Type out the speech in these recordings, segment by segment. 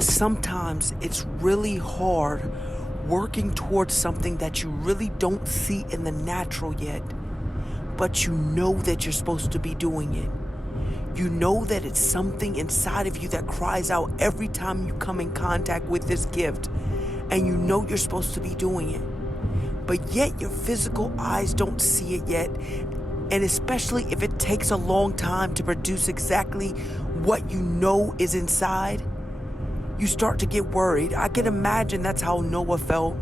Sometimes it's really hard working towards something that you really don't see in the natural yet, but you know that you're supposed to be doing it. You know that it's something inside of you that cries out every time you come in contact with this gift, and you know you're supposed to be doing it. But yet your physical eyes don't see it yet, and especially if it takes a long time to produce exactly what you know is inside, you start to get worried. I can imagine that's how Noah felt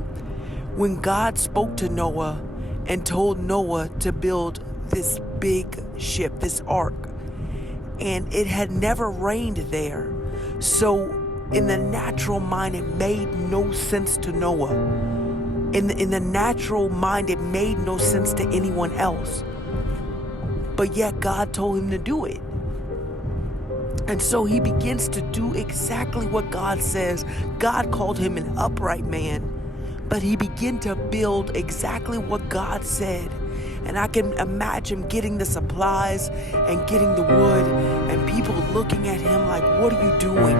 when God spoke to Noah and told Noah to build this big ship, this ark. And it had never rained there. So in the natural mind, it made no sense to Noah. In the natural mind, it made no sense to anyone else. But yet God told him to do it. And so he begins to do exactly what God says. God called him an upright man, but he began to build exactly what God said. And I can imagine getting the supplies and getting the wood and people looking at him like, what are you doing?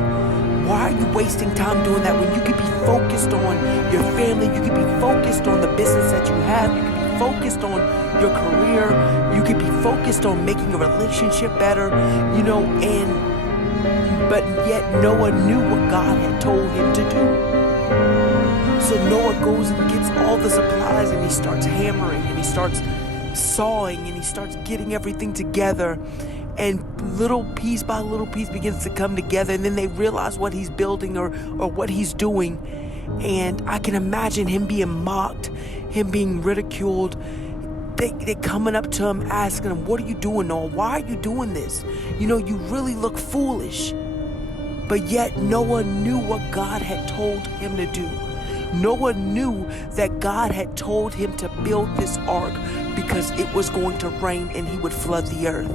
Why are you wasting time doing that when you could be focused on your family? You could be focused on the business that you have. You could be focused on your career. You could be focused on making a relationship better, but yet Noah knew what God had told him to do. So Noah goes and gets all the supplies, and he starts hammering, and he starts sawing, and he starts getting everything together, and little piece by little piece begins to come together, and then they realize what he's building or what he's doing. And I can imagine him being mocked, him being ridiculed. They coming up to him asking him, what are you doing, Noah? Why are you doing this? You really look foolish. But yet Noah knew what God had told him to do. Noah knew that God had told him to build this ark because it was going to rain and he would flood the earth.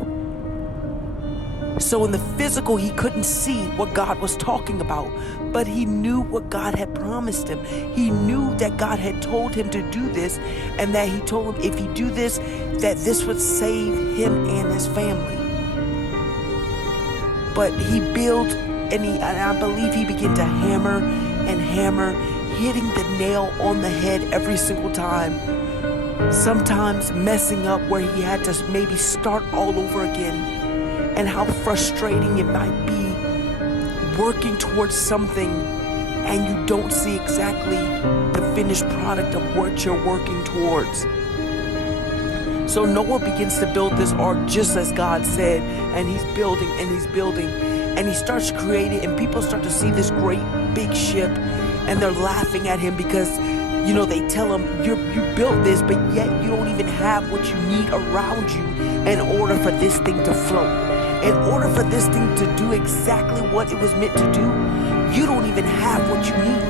So in the physical, he couldn't see what God was talking about, but he knew what God had promised him. He knew that God had told him to do this, and that he told him if he do this, that this would save him and his family. But he built, and I believe he began to hammer and hammer, hitting the nail on the head every single time. Sometimes messing up where he had to maybe start all over again. And how frustrating it might be working towards something and you don't see exactly the finished product of what you're working towards. So Noah begins to build this ark just as God said, and he's building and he's building, and he starts creating, and people start to see this great big ship, and they're laughing at him because they tell him, you built this, but yet you don't even have what you need around you in order for this thing to float. In order for this thing to do exactly what it was meant to do, you don't even have what you need.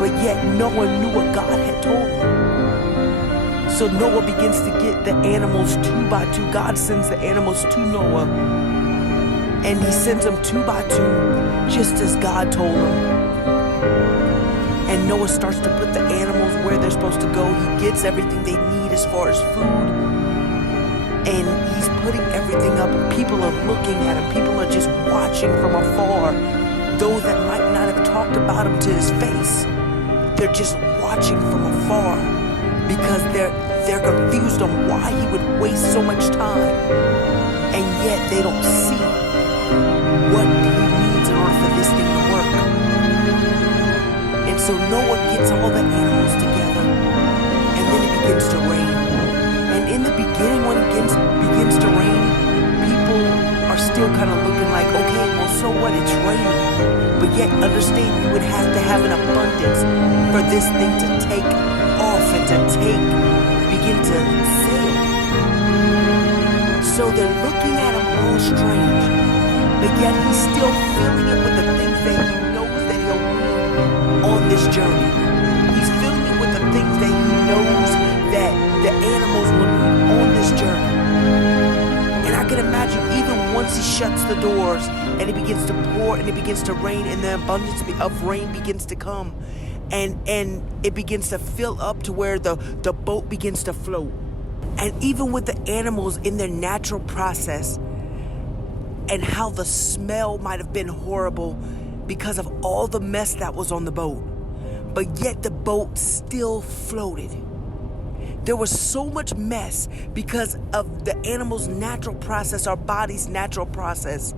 But yet Noah knew what God had told him. So Noah begins to get the animals 2 by 2. God sends the animals to Noah, and he sends them 2 by 2, just as God told him. And Noah starts to put the animals where they're supposed to go. He gets everything they need as far as food. And he's putting everything up, and people are looking at him. People are just watching from afar. Those that might not have talked about him to his face, they're just watching from afar because they're confused on why he would waste so much time. And yet they don't see what he needs in order for this thing to work. And so Noah gets all the animals together, and then it begins to rain. And in the beginning, when it begins to rain, people are still kind of looking like, okay, well, so what? It's raining. But yet, understand, you would have to have an abundance for this thing to take off and to begin to sail. So they're looking at him all strange, but yet he's still filling it with the things that he knows that he'll need on this journey. He's filling it with the things that he knows that the animals will need on this journey. And I can imagine even once he shuts the doors and it begins to pour and it begins to rain and the abundance of rain begins to come and it begins to fill up to where the boat begins to float. And even with the animals in their natural process and how the smell might have been horrible, because of all the mess that was on the boat. But yet the boat still floated. There was so much mess because of the animal's natural process, our body's natural process.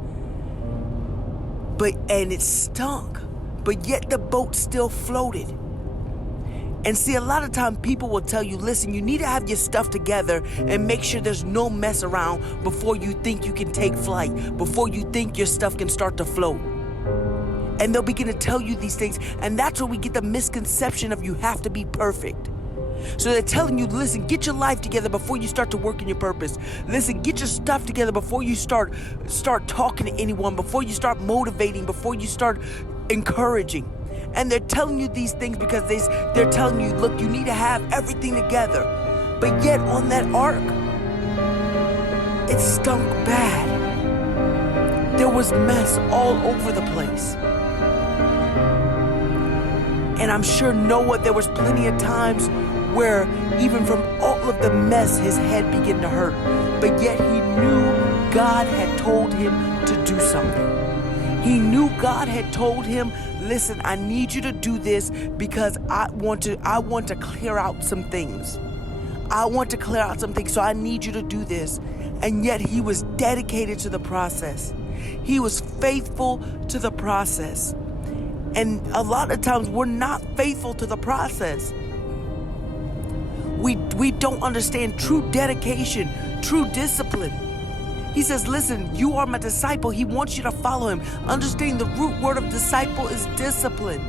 And it stunk. But yet the boat still floated. And see, a lot of times people will tell you, listen, you need to have your stuff together and make sure there's no mess around before you think you can take flight, before you think your stuff can start to float. And they'll begin to tell you these things. And that's where we get the misconception of you have to be perfect. So they're telling you, listen, get your life together before you start to work in your purpose. Listen, get your stuff together before you start talking to anyone, before you start motivating, before you start encouraging. And they're telling you these things because they're telling you, look, you need to have everything together. But yet on that ark, it stunk bad. There was mess all over the place. And I'm sure Noah, there was plenty of times where even from all of the mess, his head began to hurt. But yet he knew God had told him to do something. He knew God had told him, listen, I need you to do this because I want to clear out some things. I want to clear out some things, so I need you to do this. And yet he was dedicated to the process. He was faithful to the process. And a lot of times we're not faithful to the process. We don't understand true dedication, true discipline. He says, listen, you are my disciple. He wants you to follow him. Understanding the root word of disciple is discipline.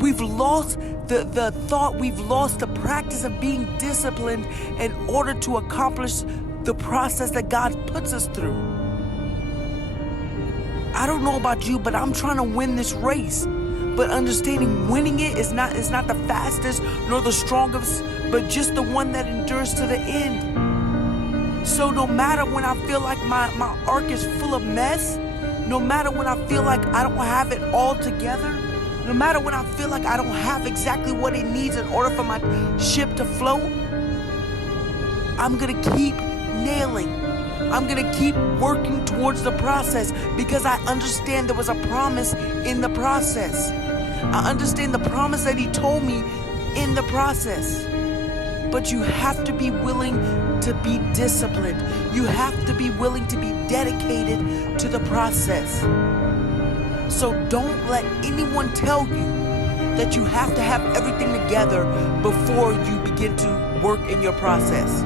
We've lost the thought, we've lost the practice of being disciplined in order to accomplish the process that God puts us through. I don't know about you, but I'm trying to win this race. But understanding winning it is not the fastest nor the strongest, but just the one that endures to the end. So no matter when I feel like my ark is full of mess, no matter when I feel like I don't have it all together, no matter when I feel like I don't have exactly what it needs in order for my ship to float, I'm going to keep nailing. I'm going to keep working towards the process because I understand there was a promise in the process. I understand the promise that he told me in the process. But you have to be willing to be disciplined. You have to be willing to be dedicated to the process. So don't let anyone tell you that you have to have everything together before you begin to work in your process.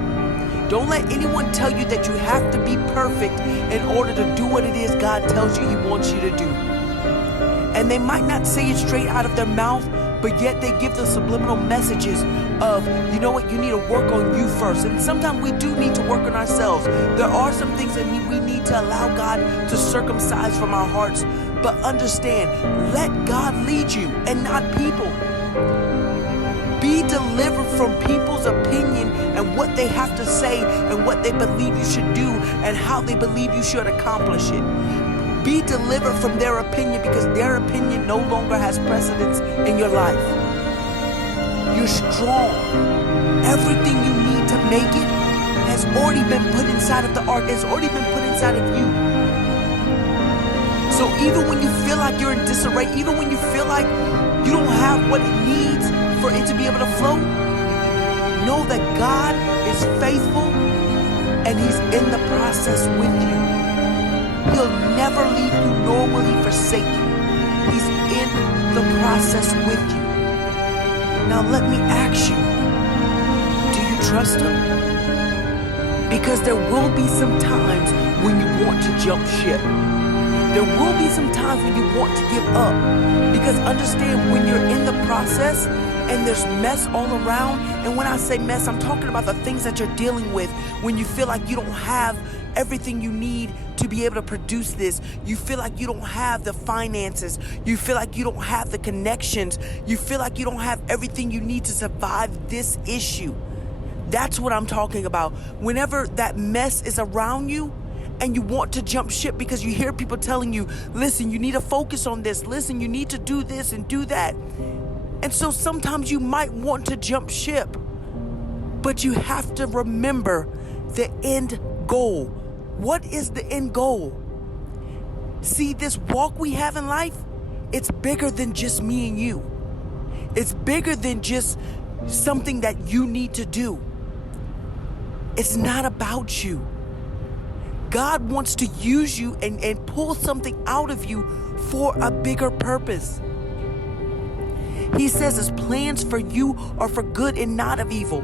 Don't let anyone tell you that you have to be perfect in order to do what it is God tells you he wants you to do. And they might not say it straight out of their mouth, but yet they give the subliminal messages of, you know what, you need to work on you first. And sometimes we do need to work on ourselves. There are some things that we need to allow God to circumcise from our hearts. But understand, let God lead you and not people. Be delivered from people's opinion and what they have to say and what they believe you should do and how they believe you should accomplish it. Be delivered from their opinion because their opinion no longer has precedence in your life. You're strong. Everything you need to make it has already been put inside of the ark. It's already been put inside of you. So even when you feel like you're in disarray, even when you feel like you don't have what it needs for it to be able to float, know that God is faithful and he's in the process with you. He'll never leave you, nor will he forsake you. He's in the process with you. Now let me ask you, do you trust him? Because there will be some times when you want to jump ship. There will be some times when you want to give up. Because understand, when you're in the process and there's mess all around, and when I say mess, I'm talking about the things that you're dealing with when you feel like you don't have everything you need to be able to produce this. You feel like you don't have the finances. You feel like you don't have the connections. You feel like you don't have everything you need to survive this issue. That's what I'm talking about. Whenever that mess is around you and you want to jump ship because you hear people telling you, listen, you need to focus on this. Listen, you need to do this and do that. And so sometimes you might want to jump ship, but you have to remember the end goal. What is the end goal? See, this walk we have in life, It's bigger than just me and you. It's bigger than just something that you need to do. It's not about you. God wants to use you and pull something out of you for a bigger purpose. He says his plans for you are for good and not of evil.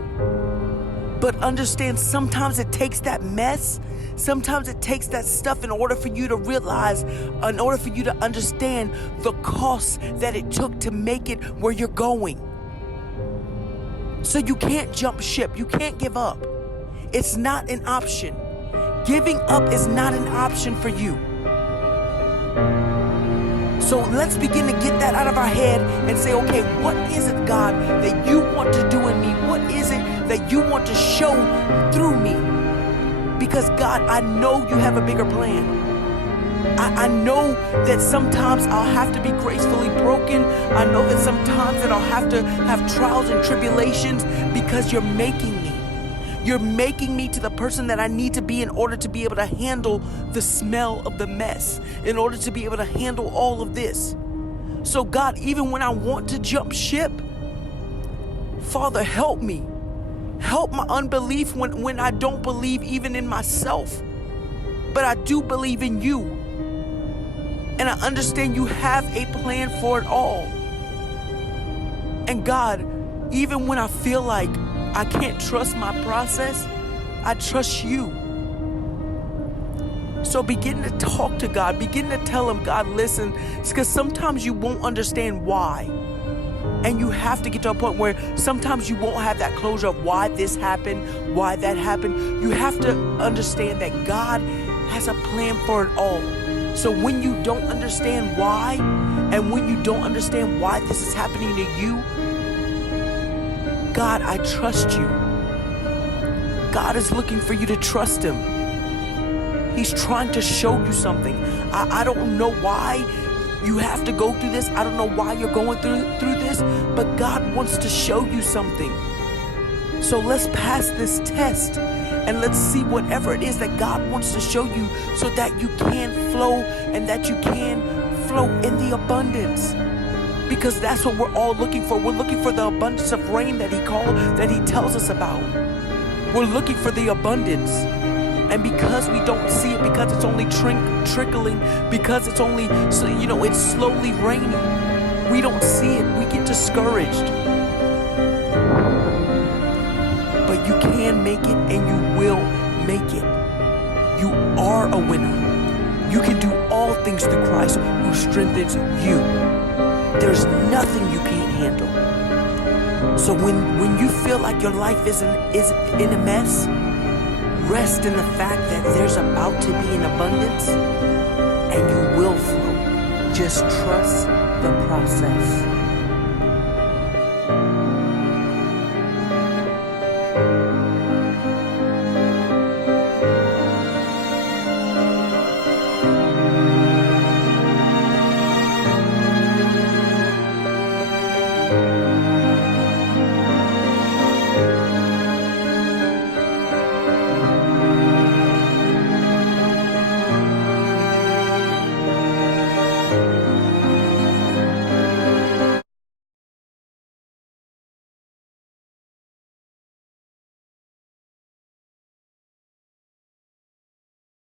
But understand, sometimes it takes that mess. Sometimes it takes that stuff in order for you to realize, in order for you to understand the cost that it took to make it where you're going. So you can't jump ship. You can't give up. It's not an option. Giving up is not an option for you. So let's begin to get that out of our head and say, okay, what is it, God, that you want to do in me? What is it that you want to show through me? Because God, I know you have a bigger plan. I know that sometimes I'll have to be gracefully broken. I know that sometimes that I'll have to have trials and tribulations because you're making me. You're making me to the person that I need to be in order to be able to handle the smell of the mess, in order to be able to handle all of this. So God, even when I want to jump ship, Father, help me. Help my unbelief when I don't believe even in myself. But I do believe in you. And I understand you have a plan for it all. And God, even when I feel like I can't trust my process, I trust you. So begin to talk to God. Begin to tell him, God, listen, because sometimes you won't understand why. And you have to get to a point where sometimes you won't have that closure of why this happened, why that happened. You have to understand that God has a plan for it all. So when you don't understand why, and when you don't understand why this is happening to you, God, I trust you. God is looking for you to trust him. He's trying to show you something. I don't know why you have to go through this. I don't know why you're going through this, but God wants to show you something. So let's pass this test and let's see whatever it is that God wants to show you so that you can flow and that you can flow in the abundance. Because that's what we're all looking for. We're looking for the abundance of rain that he tells us about. We're looking for the abundance. And because we don't see it, because it's only trickling, because it's only, it's slowly raining, we don't see it. We get discouraged. But you can make it and you will make it. You are a winner. You can do all things through Christ who strengthens you. There's nothing you can't handle. So when you feel like your life is in a mess, rest in the fact that there's about to be an abundance and you will flow. Just trust the process.